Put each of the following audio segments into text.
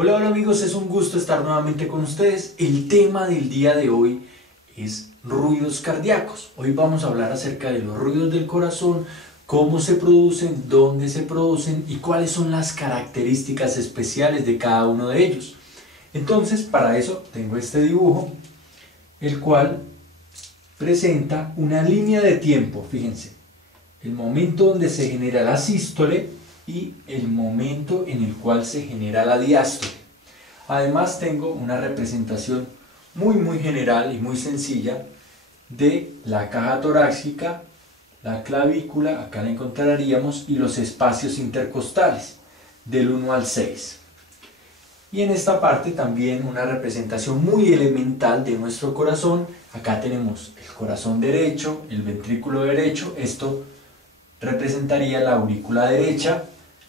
Hola, hola amigos, es un gusto estar nuevamente con ustedes. El tema del día de hoy es ruidos cardíacos. Hoy vamos a hablar acerca de los ruidos del corazón, cómo se producen, dónde se producen y cuáles son las características especiales de cada uno de ellos. Entonces, para eso tengo este dibujo, el cual presenta una línea de tiempo. Fíjense, el momento donde se genera la sístole y el momento en el cual se genera la diástole. Además tengo una representación muy general y muy sencilla de la caja torácica, la clavícula, acá la encontraríamos, y los espacios intercostales del 1 al 6. Y en esta parte también una representación muy elemental de nuestro corazón. Acá tenemos el corazón derecho, el ventrículo derecho, esto representaría la aurícula derecha,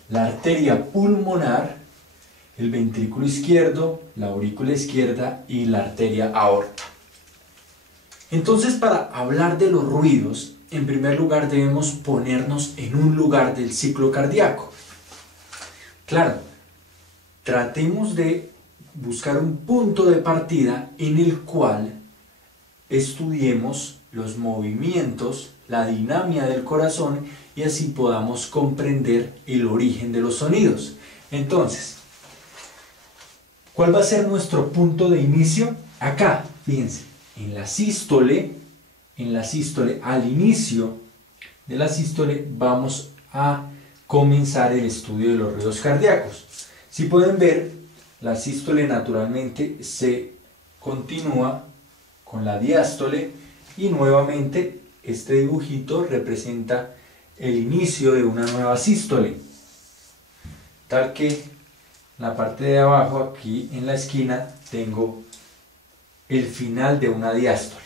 la arteria pulmonar, el ventrículo izquierdo, la aurícula izquierda y la arteria aorta. Entonces, para hablar de los ruidos, en primer lugar debemos ponernos en un lugar del ciclo cardíaco. Claro, tratemos de buscar un punto de partida en el cual estudiemos los movimientos, la dinámica del corazón y así podamos comprender el origen de los sonidos. Entonces, ¿cuál va a ser nuestro punto de inicio? Acá, fíjense, en la sístole, al inicio de la sístole vamos a comenzar el estudio de los ruidos cardíacos. Si pueden ver, la sístole naturalmente se continúa con la diástole y nuevamente este dibujito representa el inicio de una nueva sístole, tal que en la parte de abajo, aquí en la esquina, tengo el final de una diástole.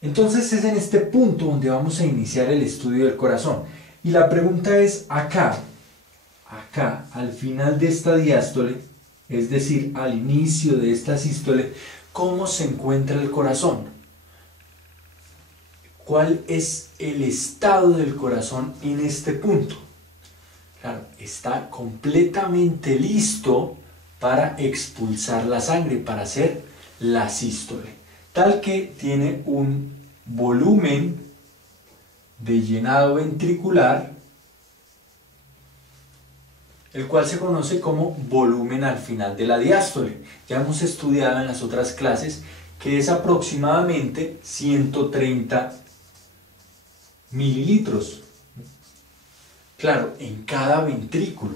Entonces es en este punto donde vamos a iniciar el estudio del corazón. Y la pregunta es acá, al final de esta diástole, es decir, al inicio de esta sístole, ¿cómo se encuentra el corazón? ¿Cuál es el estado del corazón en este punto? Claro, está completamente listo para expulsar la sangre, para hacer la sístole, tal que tiene un volumen de llenado ventricular, el cual se conoce como volumen al final de la diástole. Ya hemos estudiado en las otras clases que es aproximadamente 130 mililitros. Claro, en cada ventrículo.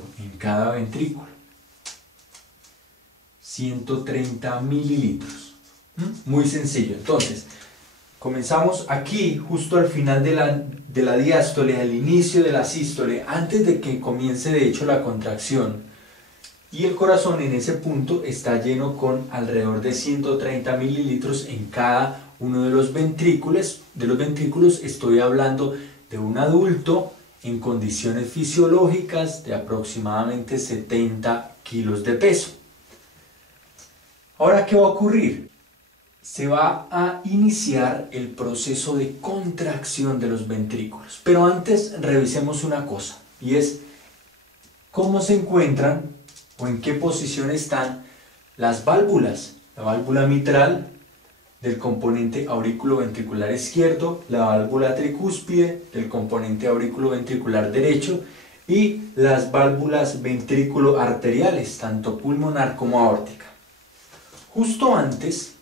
130 mililitros. Muy sencillo. Entonces, comenzamos aquí, justo al final de la diástole, al inicio de la sístole, antes de que comience de hecho la contracción. Y el corazón en ese punto está lleno con alrededor de 130 mililitros en cada uno de los ventrículos. Estoy hablando de un adulto en condiciones fisiológicas de aproximadamente 70 kilos de peso. Ahora, ¿qué va a ocurrir? Se va a iniciar el proceso de contracción de los ventrículos. Pero antes revisemos una cosa, y es cómo se encuentran o en qué posición están las válvulas. La válvula mitral del componente aurículo-ventricular izquierdo, la válvula tricúspide del componente aurículo-ventricular derecho y las válvulas ventrículo-arteriales, tanto pulmonar como aórtica. Justo antes,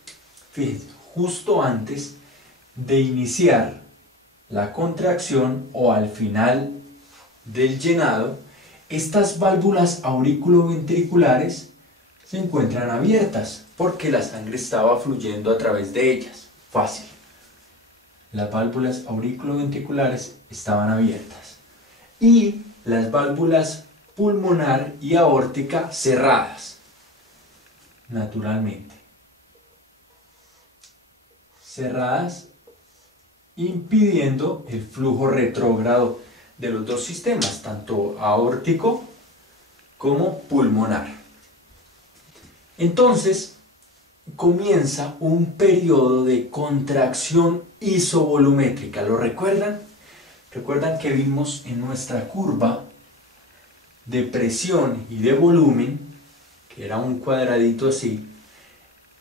fíjense, justo antes de iniciar la contracción o al final del llenado, estas válvulas auriculoventriculares se encuentran abiertas porque la sangre estaba fluyendo a través de ellas. Fácil. Las válvulas auriculoventriculares estaban abiertas y las válvulas pulmonar y aórtica cerradas. Naturalmente. Cerradas, impidiendo el flujo retrógrado de los dos sistemas, tanto aórtico como pulmonar. Entonces comienza un periodo de contracción isovolumétrica. ¿Lo recuerdan? ¿Recuerdan que vimos en nuestra curva de presión y de volumen, que era un cuadradito así,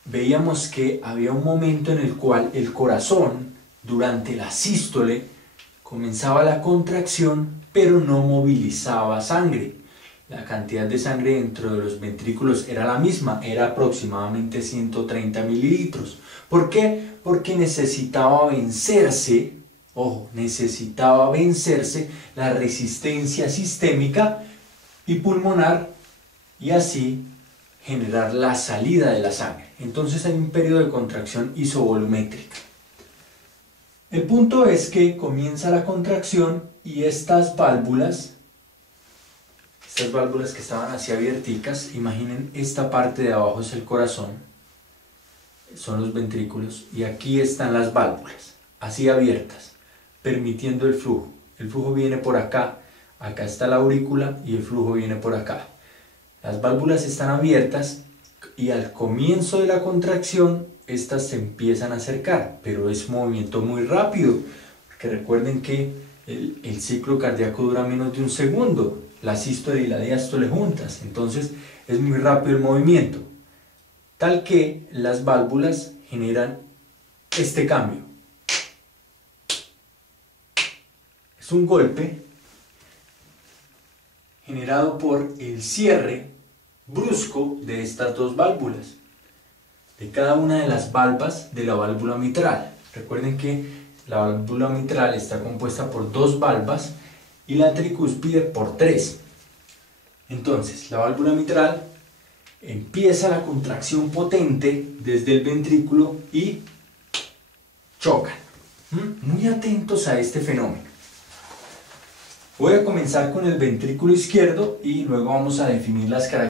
veíamos que había un momento en el cual el corazón, durante la sístole, comenzaba la contracción, pero no movilizaba sangre. La cantidad de sangre dentro de los ventrículos era la misma, era aproximadamente 130 mililitros. ¿Por qué? Porque necesitaba vencerse, ojo, necesitaba vencerse la resistencia sistémica y pulmonar y así generar la salida de la sangre. Entonces hay un periodo de contracción isovolumétrica. El punto es que comienza la contracción y estas válvulas que estaban así abierticas, imaginen esta parte de abajo es el corazón, son los ventrículos, y aquí están las válvulas, así abiertas, permitiendo el flujo. El flujo viene por acá, acá está la aurícula y el flujo viene por acá. Las válvulas están abiertas y al comienzo de la contracción estas se empiezan a acercar, pero es un movimiento muy rápido, porque recuerden que el ciclo cardíaco dura menos de un segundo, la sístole y la diástole juntas, entonces es muy rápido el movimiento, tal que las válvulas generan este cambio. Es un golpe generado por el cierre brusco de estas dos válvulas, de cada una de las valvas de la válvula mitral. Recuerden que la válvula mitral está compuesta por dos valvas y la tricúspide por tres. Entonces, la válvula mitral empieza la contracción potente desde el ventrículo y chocan. Muy atentos a este fenómeno. Voy a comenzar con el ventrículo izquierdo y luego vamos a definir las características